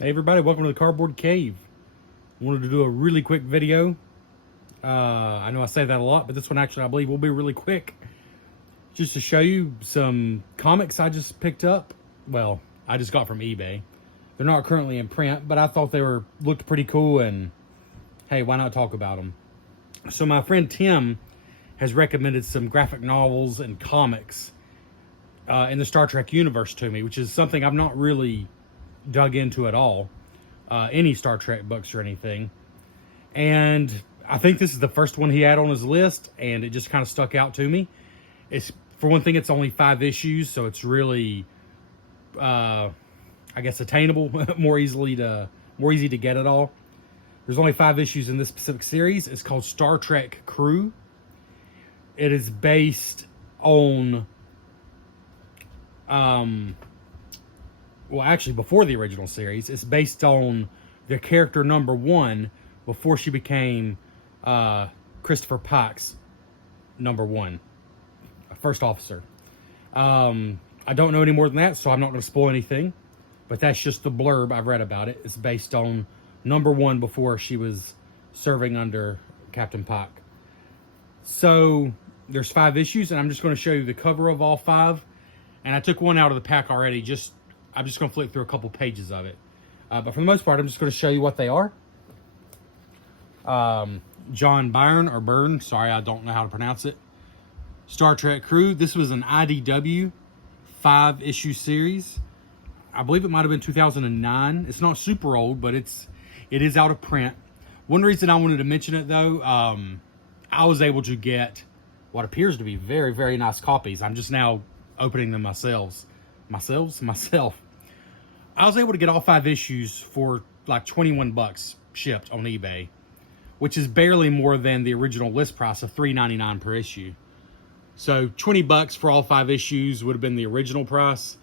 Hey everybody, welcome to the Cardboard Cave. Wanted to do a really quick video. I know I say that a lot, but this one actually I believe will be really quick. Just to show you some comics I just picked up. Well, I just got from eBay. They're not currently in print, but I thought they looked pretty cool, and hey, why not talk about them? So my friend Tim has recommended some graphic novels and comics in the Star Trek universe to me, which is something I've not really dug into at all, any Star Trek books or anything. And I think this is the first one he had on his list, and it just kind of stuck out to me. It's, for one thing, it's only 5 issues, so it's really, I guess, attainable, more easy to get it all. There's only 5 issues in this specific series. It's called Star Trek Crew. It is based on, well, actually, before the original series, it's based on the character number 1 before she became Christopher Pike's number 1, first officer. I don't know any more than that, so I'm not going to spoil anything. But that's just the blurb I've read about it. It's based on number 1 before she was serving under Captain Pike. So there's 5 issues, and I'm just going to show you the cover of all 5. And I took one out of the pack already. I'm just going to flick through a couple pages of it. But for the most part, I'm just going to show you what they are. John Byrne, or Byrne, sorry, I don't know how to pronounce it. Star Trek Crew. This was an IDW 5-issue series. I believe it might have been 2009. It's not super old, but it is out of print. One reason I wanted to mention it, though, I was able to get what appears to be very, very nice copies. I'm just now opening them myself. I was able to get all 5 issues for like 21 bucks shipped on eBay, which is barely more than the original list price of $3.99 per issue. So 20 bucks for all 5 issues would have been the original price.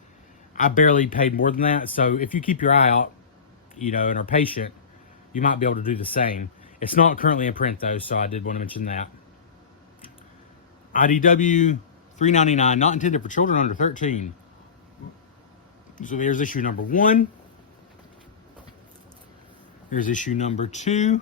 I barely paid more than that. So if you keep your eye out, and are patient, you might be able to do the same. It's not currently in print though, so I did want to mention that. IDW, $3.99, not intended for children under 13. So there's issue number 1. Here's issue number 2.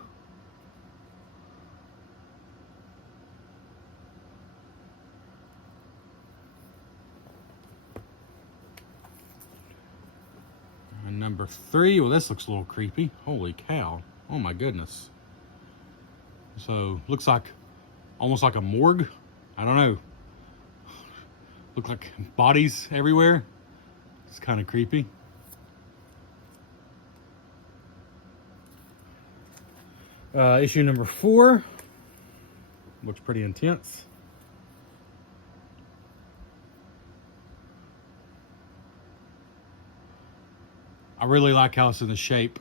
And number 3, well, this looks a little creepy. Holy cow. Oh my goodness. So, looks like, almost like a morgue. I don't know. Look like bodies everywhere. It's kind of creepy. Issue number 4. Looks pretty intense. I really like how it's in the shape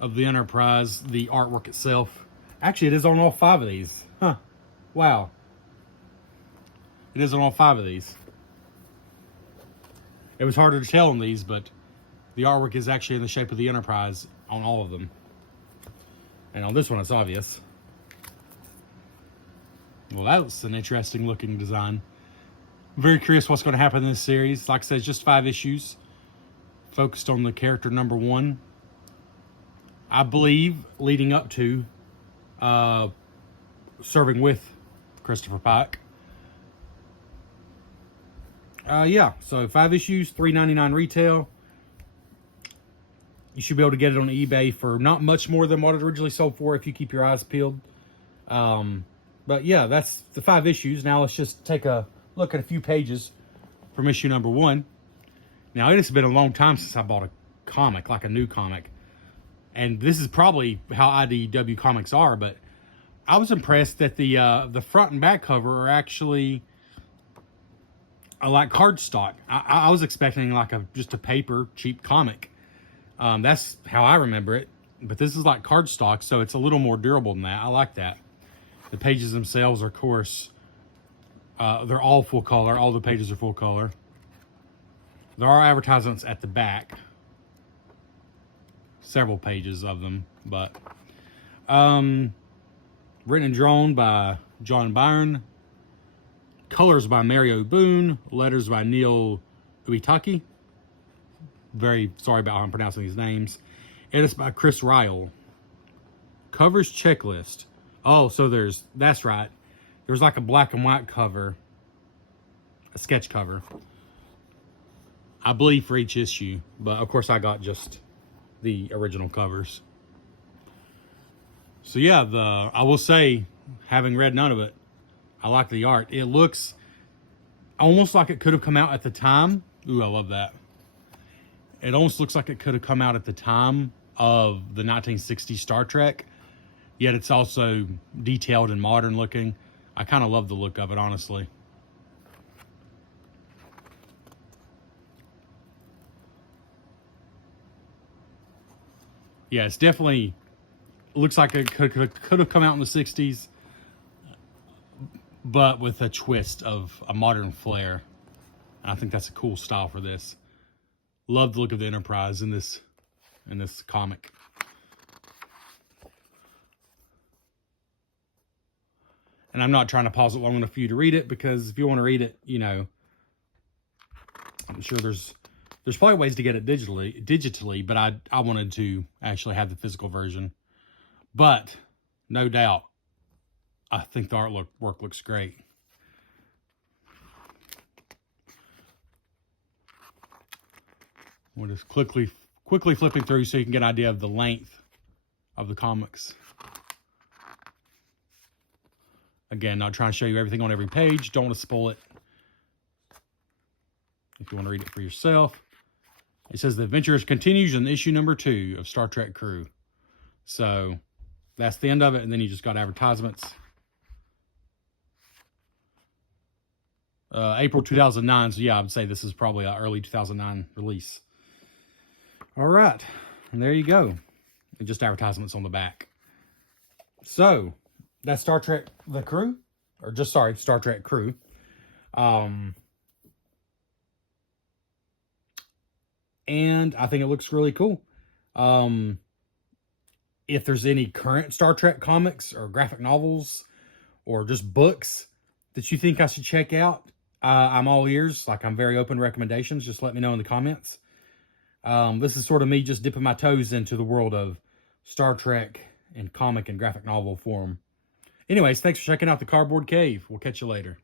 of the Enterprise, the artwork itself. Actually, it is on all 5 of these. Huh. Wow. It is on all 5 of these. It was harder to tell on these, but the artwork is actually in the shape of the Enterprise on all of them. And on this one, it's obvious. Well, that's an interesting looking design. I'm very curious what's going to happen in this series. Like I said, it's just 5 issues. Focused on the character number 1. I believe leading up to serving with Christopher Pike. Yeah, so 5 issues, $3.99 retail. You should be able to get it on eBay for not much more than what it originally sold for if you keep your eyes peeled. But yeah, that's the 5 issues. Now let's just take a look at a few pages from issue number 1. Now, it has been a long time since I bought a comic, like a new comic. And this is probably how IDW comics are, but I was impressed that the front and back cover are actually like cardstock. I was expecting like just a paper, cheap comic. That's how I remember it. But this is like cardstock, so it's a little more durable than that. I like that. The pages themselves are, of course, they're all full color. All the pages are full color. There are advertisements at the back. Several pages of them, but written and drawn by John Byrne. Colors by Mario Boone. Letters by Neil Uitaki. Very sorry about how I'm pronouncing these names. And it's by Chris Ryle. Covers checklist. Oh, so that's right. There's like a black and white cover, a sketch cover, I believe, for each issue. But of course I got just the original covers. So yeah, I will say, having read none of it, I like the art. It looks almost like it could have come out at the time. Ooh, I love that. It almost looks like it could have come out at the time of the 1960s Star Trek, yet it's also detailed and modern looking. I kind of love the look of it, honestly. Yeah, it's definitely looks like it could have come out in the 60s, but with a twist of a modern flair. And I think that's a cool style for this. Love the look of the Enterprise in this comic. And I'm not trying to pause it long enough for you to read it, because if you want to read it, you know, I'm sure there's probably ways to get it digitally, but I wanted to actually have the physical version. But no doubt, I think the artwork looks great. We're just quickly flipping through so you can get an idea of the length of the comics. Again, not trying to show you everything on every page. Don't want to spoil it. If you want to read it for yourself. It says the adventure continues in issue number 2 of Star Trek Crew. So that's the end of it. And then you just got advertisements. April 2009. So yeah, I would say this is probably an early 2009 release. All right. And there you go. And just advertisements on the back. So that's Star Trek The Crew. Or just, sorry, Star Trek Crew. And I think it looks really cool. If there's any current Star Trek comics or graphic novels or just books that you think I should check out, I'm all ears. Like, I'm very open to recommendations. Just let me know in the comments. This is sort of me just dipping my toes into the world of Star Trek in comic and graphic novel form. Anyways, thanks for checking out the Cardboard Cave. We'll catch you later.